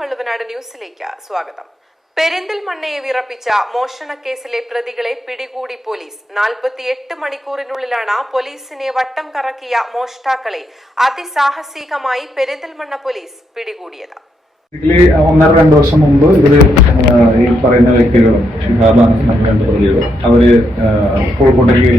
വള്ളുവനാട് ന്യൂസിലേക്ക് സ്വാഗതം. പെരിന്തൽമണ്ണയെ വിറപ്പിച്ച മോഷണക്കേസിലെ പ്രതികളെ പിടികൂടി പോലീസ്. നാൽപ്പത്തിയെട്ട് മണിക്കൂറിനുള്ളിലാണ് പോലീസിനെ വട്ടം കറക്കിയ മോഷ്ടാക്കളെ അതിസാഹസികമായി പെരിന്തൽമണ്ണ പോലീസ് പിടികൂടിയത്. ഒന്നര രണ്ട് വർഷം മുമ്പ് ഇവർ ഈ പറയുന്ന വ്യക്തികളും ഷിഹാബ് അനസ് നമ്മൾ രണ്ട് പ്രതികൾ അവർ കോഴിക്കോട്ടേക്ക്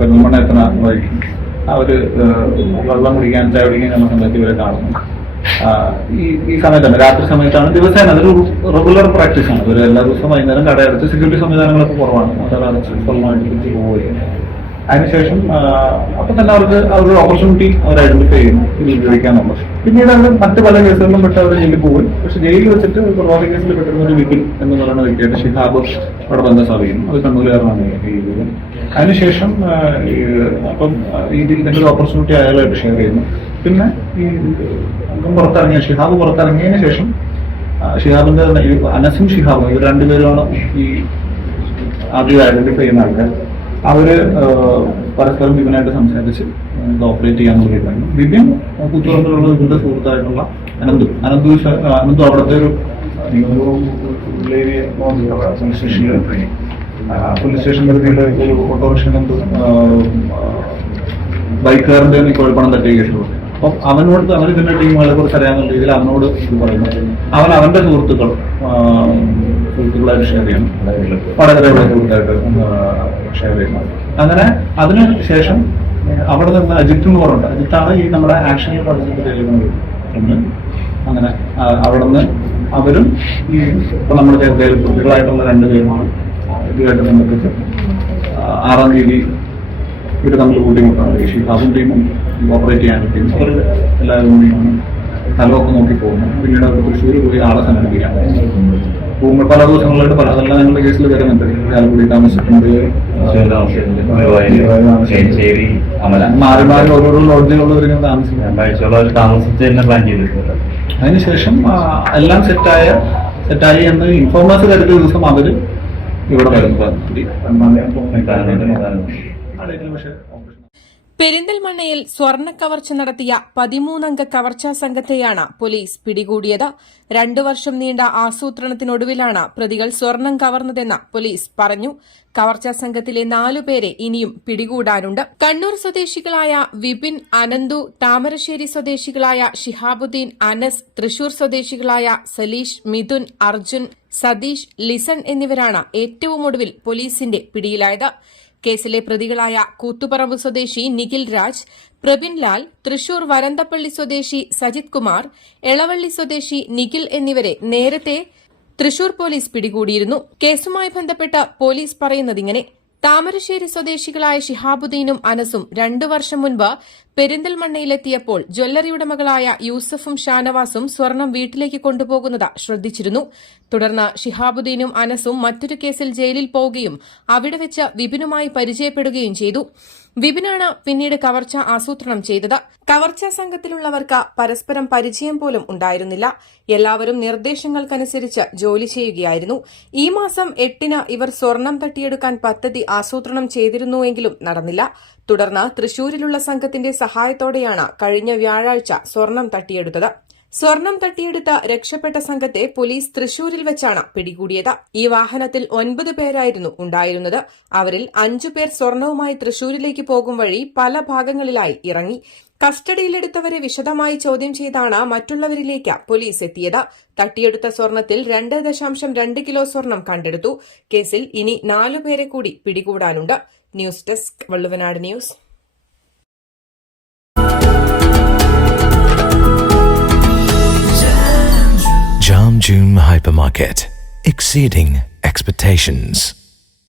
പെരുന്തൽമണ്ണ എത്തുന്ന വഴിക്ക് അവർ വെള്ളം കുടിക്കാൻ ചായ കുടിക്കാൻ സമയത്ത് ഇവരെ കാണുന്നു. ഈ ഈ സമയത്താണ് രാത്രി സമയത്താണ്. ദിവസേന അതൊരു റെഗുലർ പ്രാക്ടീസ് ആണ്. ഒരു എല്ലാ ദിവസവും വൈകുന്നേരം കടയടച്ച് സെക്യൂരിറ്റി സംവിധാനങ്ങളൊക്കെ കുറവാണ്. തിരിച്ച് പോവുകയാണ് അതിനുശേഷം അപ്പൊ തന്നെ അവർക്ക് അവരുടെ ഓപ്പർച്യൂണിറ്റി അവർ ഐഡന്റിഫൈ ചെയ്യുന്നു. ഇതിൽ ഉപയോഗിക്കാന്നുള്ളത്. പിന്നീട് അവർ മറ്റു പല കേസുകളിലും പെട്ട് അവർ ജയിലിൽ പോകും. പക്ഷെ ജയിലിൽ വെച്ചിട്ട് കൊറോണ കേസിൽ പെട്ടിരുന്ന ഒരു വിപിൻ എന്ന് പറയുന്ന വ്യക്തിയായിട്ട് ഷിഹാബ് അവിടെ ബന്ധം സ്ഥാപിക്കുന്നു അത് കണ്ണൂരുകാരനാണ് ഇത് അതിനുശേഷം അപ്പം ഇതിൽ ഇത് ഇതിന്റെ ഒരു ഓപ്പർച്യൂണിറ്റി അയാളായിട്ട് ഷെയർ ചെയ്യുന്നു. പിന്നെ ഈ അംഗം പുറത്തിറങ്ങിയ ഷിഹാബ് പുറത്തിറങ്ങിയതിന് ശേഷം ഷിഹാബിന്റെ തന്നെ അനസും ഷിഹാബും ഇവർ രണ്ടുപേരുമാണ് ഈ ആദ്യം ഐഡന്റിഫൈ ചെയ്യുന്ന ആൾക്കാർ. അവർ പരസ്പരം വിപിനായിട്ട് സംസാരിച്ച് ഓപ്പറേറ്റ് ചെയ്യാൻ വേണ്ടിയിട്ടാണ് വിപിൻ പുത്തുറമ്പിലുള്ള വിപിന്റെ സുഹൃത്തായിട്ടുള്ള അനന്തു. അനന്തു അനന്തു അവിടുത്തെ ഒരു പോലീസ് സ്റ്റേഷൻ പരിധിയിൽ ഒരു ഓട്ടോറിക്ഷ ബൈക്കുകാരന്റെ കുഴപ്പണം തട്ടിയ കേസുണ്ട് അപ്പം അവനോട് അവന് പിന്നെ ടീമുകളെ കുറിച്ച് അറിയാവുന്ന രീതിയിൽ അവനോട് ഇത് പറയുന്നു അവൻ അവന്റെ സുഹൃത്തുക്കൾ സുഹൃത്തുക്കളായിട്ട് ഷെയർ ചെയ്യണം. വളരെ സുഹൃത്തായിട്ട് ഷെയർ ചെയ്യുന്നത് അങ്ങനെ അതിന് ശേഷം അവിടെ നിന്ന് അജിത്ത് എന്ന് പറഞ്ഞിട്ട് അജിത്താണ് ഈ നമ്മുടെ ആക്ഷൻ പാർട്ടിസിപ്പേറ്റ് ചെയ്യുന്നത് അങ്ങനെ അവിടെ നിന്ന് അവരും ഈ ഇപ്പൊ നമ്മുടെ ചേർത്തയിൽ സുഹൃത്തുക്കളായിട്ടുള്ള രണ്ട് പേരുമാണ്. ഇതുമായിട്ട് ബന്ധപ്പെട്ട് ആറാം തീയതി ഇവർ തമ്മിൽ കൂട്ടിമുട്ടാണ് ഈ ഷിഹാബും ടീമും ഓപ്പറേറ്റ് ചെയ്യാൻ പറ്റും. അവർ എല്ലാവരും കൂടിയാണ് സ്ഥലമൊക്കെ നോക്കി പോകുന്നു. പിന്നീട് അവർ തൃശ്ശൂർ പോയി ആളെ സംഘടിപ്പിക്കാൻ പോകുമ്പോൾ പല ദിവസങ്ങളായിട്ട് പല അതെല്ലാം ഞങ്ങളുടെ കേസിൽ വരുന്നുണ്ട് ചാലക്കുടി താമസിക്കുന്നത് മാറി മാറി ഓരോരോ ലോഡ്ജുകളിൽ അതിനുശേഷം എല്ലാം സെറ്റായ സെറ്റായി എന്ന് ഇൻഫോർമേഷൻ കരുതിയ ദിവസം അവർ ഇവിടെ വരുന്നു പക്ഷേ പെരിന്തൽമണ്ണയിൽ സ്വർണ കവർച്ച നടത്തിയ പതിമൂന്നംഗ കവർച്ചാ സംഘത്തെയാണ് പോലീസ് പിടികൂടിയത്. രണ്ടു വർഷം നീണ്ട ആസൂത്രണത്തിനൊടുവിലാണ് പ്രതികൾ സ്വർണം കവർന്നതെന്ന് പോലീസ് പറഞ്ഞു. കവർച്ചാ സംഘത്തിലെ നാലുപേരെ ഇനിയും പിടികൂടാനുണ്ട്. കണ്ണൂർ സ്വദേശികളായ വിപിൻ അനന്തു താമരശ്ശേരി സ്വദേശികളായ ഷിഹാബുദ്ദീൻ അനസ് തൃശൂർ സ്വദേശികളായ സലീഷ് മിഥുൻ അർജുൻ സതീഷ് ലിസൺ എന്നിവരാണ് ഏറ്റവും ഒടുവിൽ പോലീസിന്റെ പിടിയിലായത്. കേസിലെ പ്രതികളായ കൂത്തുപറമ്പ് സ്വദേശി നിഖിൽ രാജ് പ്രബിൻ ലാൽ തൃശൂർ വരന്തപ്പള്ളി സ്വദേശി സജിത് കുമാർ എളവള്ളി സ്വദേശി നിഖിൽ എന്നിവരെ നേരത്തെ തൃശൂർ പോലീസ് പിടികൂടിയിരുന്നു. കേസുമായി ബന്ധപ്പെട്ട് പോലീസ് പറയുന്നതിങ്ങനെ താമരശ്ശേരി സ്വദേശികളായ ഷിഹാബുദ്ദീനും അനസും രണ്ടു വർഷം മുൻപ് പെരിന്തൽമണ്ണയിലെത്തിയപ്പോൾ ജ്വല്ലറി ഉടമകളായ യൂസഫും ഷാനവാസും സ്വർണം വീട്ടിലേക്ക് കൊണ്ടുപോകുന്നത് ശ്രദ്ധിച്ചിരുന്നു. തുടർന്ന് ഷിഹാബുദ്ദീനും അനസും മറ്റൊരു കേസിൽ ജയിലിൽ പോവുകയും അവിടെ വെച്ച് വിപിനുമായി പരിചയപ്പെടുകയും ചെയ്തു. വിപിനാണ് പിന്നീട് കവർച്ച ആസൂത്രണം ചെയ്തത്. കവർച്ചാ സംഘത്തിലുള്ളവർക്ക് പരസ്പരം പരിചയം പോലും ഉണ്ടായിരുന്നില്ല. എല്ലാവരും നിർദ്ദേശങ്ങൾക്കനുസരിച്ച് ജോലി ചെയ്യുകയായിരുന്നു. ഈ മാസം എട്ടിന് ഇവർ സ്വർണം തട്ടിയെടുക്കാൻ പദ്ധതി ആസൂത്രണം ചെയ്തിരുന്നുവെങ്കിലും നടന്നില്ല. തുടർന്ന് തൃശൂരിലുള്ള സംഘത്തിന്റെ സഹായത്തോടെയാണ് കഴിഞ്ഞ വ്യാഴാഴ്ച സ്വർണം തട്ടിയെടുത്തത്. സ്വർണം തട്ടിയെടുത്ത രക്ഷപ്പെട്ട സംഘത്തെ പോലീസ് തൃശൂരിൽ വെച്ചാണ് പിടികൂടിയത്. ഈ വാഹനത്തിൽ ഒൻപത് പേരായിരുന്നു ഉണ്ടായിരുന്നത്. അവരിൽ അഞ്ചു പേർ സ്വർണവുമായി തൃശൂരിലേക്ക് പോകും വഴി പല ഭാഗങ്ങളിലായി ഇറങ്ങി. കസ്റ്റഡിയിലെടുത്തവരെ വിശദമായി ചോദ്യം ചെയ്താണ് മറ്റുള്ളവരിലേക്ക് പോലീസ് എത്തിയത്. തട്ടിയെടുത്ത സ്വർണത്തിൽ രണ്ട് ദശാംശം രണ്ട് കിലോ സ്വർണം കണ്ടെടുത്തു. കേസിൽ ഇനി നാലുപേരെ കൂടി പിടികൂടാനുണ്ട്. News desk Valluvanad news. Jam Hypermarket, exceeding expectations.